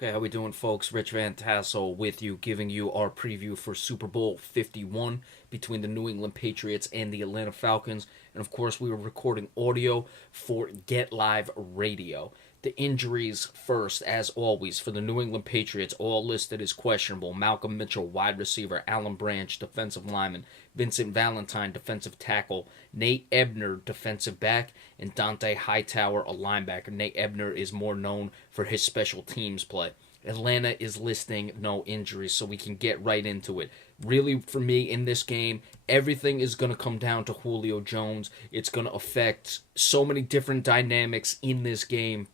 Okay, how we doing, folks? Rich Van Tassel with you, giving you our preview for Super Bowl 51 between the New England Patriots and the Atlanta Falcons. And of course, we were recording audio for Get Live Radio. The injuries first, as always, for the New England Patriots, all listed as questionable. Malcolm Mitchell, wide receiver. Alan Branch, defensive lineman. Vincent Valentine, defensive tackle. Nate Ebner, defensive back. And Dante Hightower, a linebacker. Nate Ebner is more known for his special teams play. Atlanta is listing no injuries, so we can get right into it. Really, for me, in this game, everything is going to come down to Julio Jones. It's going to affect so many different dynamics in this game.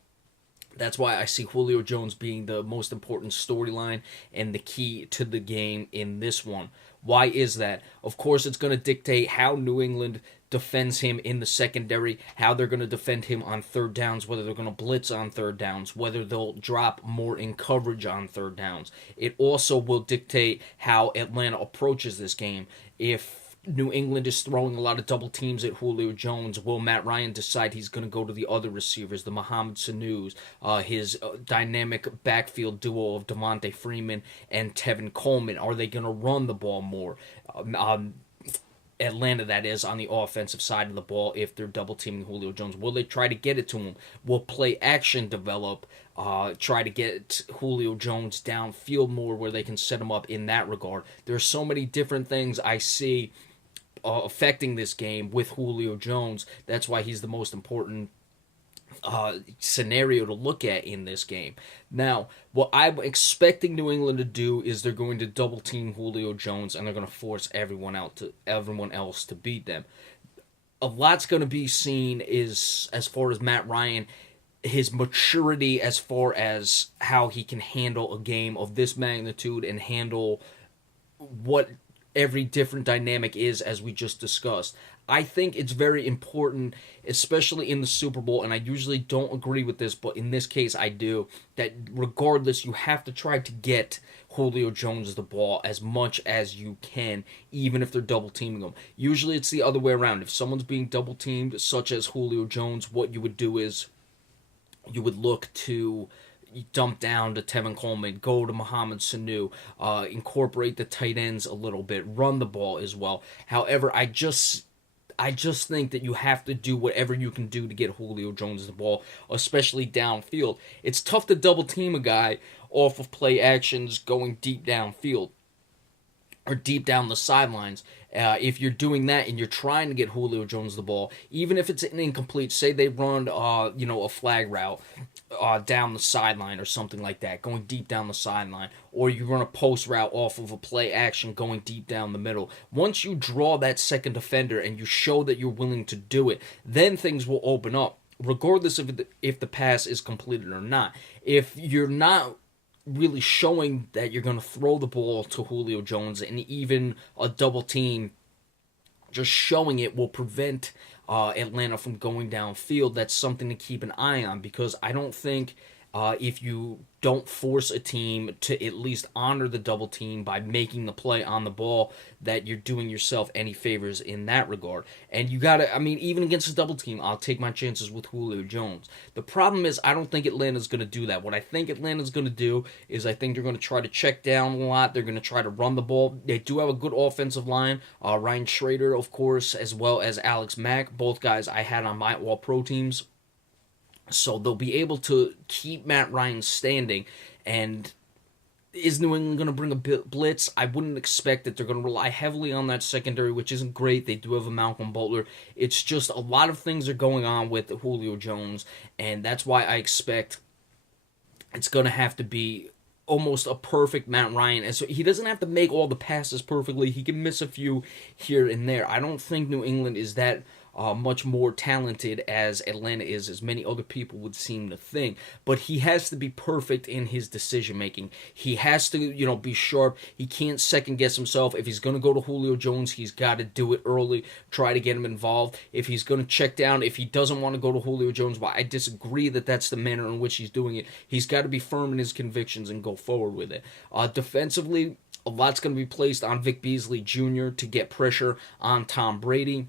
That's why I see Julio Jones being the most important storyline and the key to the game in this one. Why is that? Of course, it's going to dictate how New England defends him in the secondary, how they're going to defend him on third downs, whether they're going to blitz on third downs, whether they'll drop more in coverage on third downs. It also will dictate how Atlanta approaches this game. If New England is throwing a lot of double teams at Julio Jones, will Matt Ryan decide he's going to go to the other receivers, the Mohamed Sanu's, his dynamic backfield duo of Devontae Freeman and Tevin Coleman? Are they going to run the ball more? Atlanta, that is, on the offensive side of the ball, if they're double teaming Julio Jones. Will they try to get it to him? Will play action develop? Try to get Julio Jones downfield more where they can set him up in that regard. There's so many different things I see affecting this game with Julio Jones. That's why he's the most important scenario to look at in this game. Now, what I'm expecting New England to do is they're going to double team Julio Jones and they're going to force everyone else to beat them. A lot's going to be seen is as far as Matt Ryan, his maturity as far as how he can handle a game of this magnitude and handle what every different dynamic is, as we just discussed. I think it's very important, especially in the Super Bowl, and I usually don't agree with this, but in this case I do, that regardless, you have to try to get Julio Jones the ball as much as you can, even if they're double teaming him. Usually it's the other way around. If someone's being double teamed, such as Julio Jones, what you would do is you would look to dump down to Tevin Coleman, go to Mohamed Sanu, incorporate the tight ends a little bit, run the ball as well. However, I just think that you have to do whatever you can do to get Julio Jones the ball, especially downfield. It's tough to double team a guy off of play actions going deep downfield or deep down the sidelines. If you're doing that and you're trying to get Julio Jones the ball, even if it's an incomplete, say they run, a flag route down the sideline or something like that, going deep down the sideline, or you run a post route off of a play action going deep down the middle. Once you draw that second defender and you show that you're willing to do it, then things will open up, regardless of if the pass is completed or not. If you're not really showing that you're going to throw the ball to Julio Jones, and even a double team, just showing it will prevent Atlanta from going downfield. That's something to keep an eye on, because I don't think if you don't force a team to at least honor the double team by making the play on the ball, that you're doing yourself any favors in that regard. And you gotta, even against a double team, I'll take my chances with Julio Jones. The problem is, I don't think Atlanta's gonna do that. What I think Atlanta's gonna do is, I think they're gonna try to check down a lot. They're gonna try to run the ball. They do have a good offensive line. Ryan Schrader, of course, as well as Alex Mack, both guys I had on my All-Pro teams. So they'll be able to keep Matt Ryan standing. And is New England going to bring a blitz? I wouldn't expect that. They're going to rely heavily on that secondary, which isn't great. They do have a Malcolm Butler. It's just a lot of things are going on with Julio Jones, and that's why I expect it's going to have to be almost a perfect Matt Ryan. And so he doesn't have to make all the passes perfectly. He can miss a few here and there. I don't think New England is that much more talented as Atlanta is, as many other people would seem to think. But he has to be perfect in his decision making. He has to, be sharp. He can't second guess himself. If he's going to go to Julio Jones, he's got to do it early, try to get him involved. If he's going to check down, if he doesn't want to go to Julio Jones, well, I disagree that that's the manner in which he's doing it. He's got to be firm in his convictions and go forward with it. Defensively, a lot's going to be placed on Vic Beasley Jr. to get pressure on Tom Brady.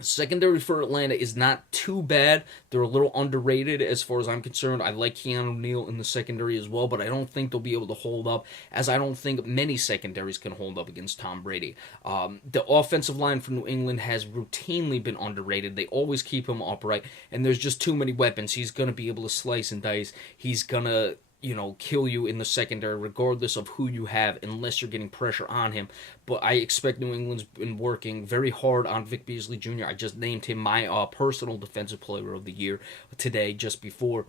Secondary for Atlanta is not too bad. They're a little underrated as far as I'm concerned. I like Keanu Neal in the secondary as well, but I don't think they'll be able to hold up, as I don't think many secondaries can hold up against Tom Brady. The offensive line for New England has routinely been underrated. They always keep him upright, and there's just too many weapons. He's going to be able to slice and dice. He's going to kill you in the secondary, regardless of who you have, unless you're getting pressure on him. But I expect New England's been working very hard on Vic Beasley Jr. I just named him my personal defensive player of the year today, just before.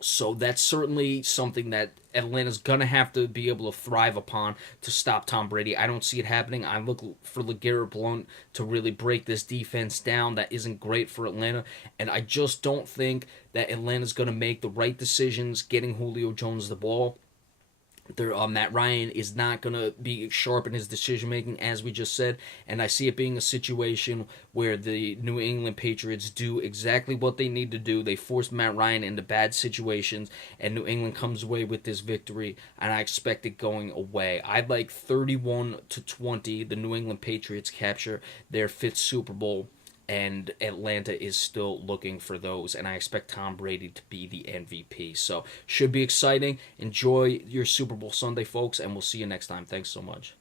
So that's certainly something that Atlanta's going to have to be able to thrive upon to stop Tom Brady. I don't see it happening. I look for LeGarrette Blount to really break this defense down. That isn't great for Atlanta. And I just don't think that Atlanta's going to make the right decisions getting Julio Jones the ball. Matt Ryan is not going to be sharp in his decision making, as we just said, and I see it being a situation where the New England Patriots do exactly what they need to do. They force Matt Ryan into bad situations, and New England comes away with this victory, and I expect it going away. I'd like 31-20. The New England Patriots capture their fifth Super Bowl, and Atlanta is still looking for those, and I expect Tom Brady to be the MVP. So, should be exciting. Enjoy your Super Bowl Sunday, folks, and we'll see you next time. Thanks so much.